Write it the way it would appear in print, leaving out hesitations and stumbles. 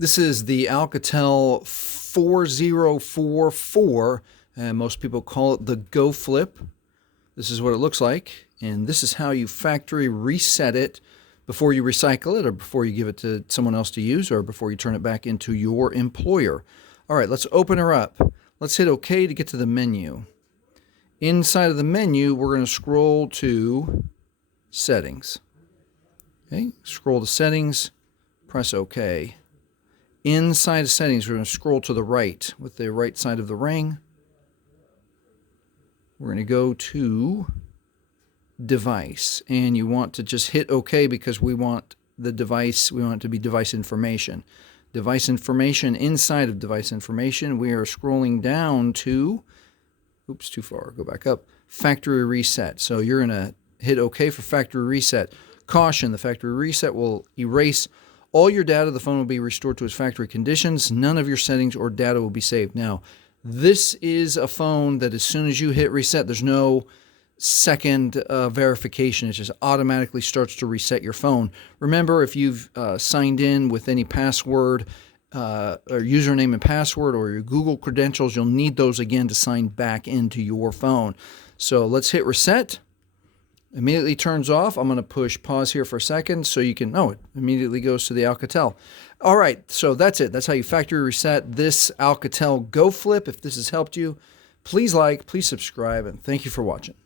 This is the Alcatel 4044, and most people call it the Go Flip. This is what it looks like, and this is how you factory reset it before you recycle it, or before you give it to someone else to use, or before you turn it back into your employer. All right, let's open her up. Let's hit OK to get to the menu. Inside of the menu, we're going to scroll to Settings. Okay, scroll to Settings, press OK. Inside of Settings, we're going to scroll to the right with the right side of the ring. We're going to go to Device, and you want to just hit OK because we want the device, we want it to be device information. Device information, inside of device information, we are scrolling down to, oops, too far, go back up, factory reset. So you're going to hit OK for factory reset. Caution, the factory reset will erase all your data. The phone will be restored to its factory conditions. None of your settings or data will be saved. Now, this is a phone that as soon as you hit reset, there's no second verification. It just automatically starts to reset your phone. Remember, if you've signed in with any password or username and password or your Google credentials, you'll need those again to sign back into your phone. So let's hit reset. Immediately turns off. I'm going to push pause here for a second so you can, it immediately goes to the Alcatel. All right, so that's it. That's how you factory reset this Alcatel Go Flip. If this has helped you, please like, please subscribe, and thank you for watching.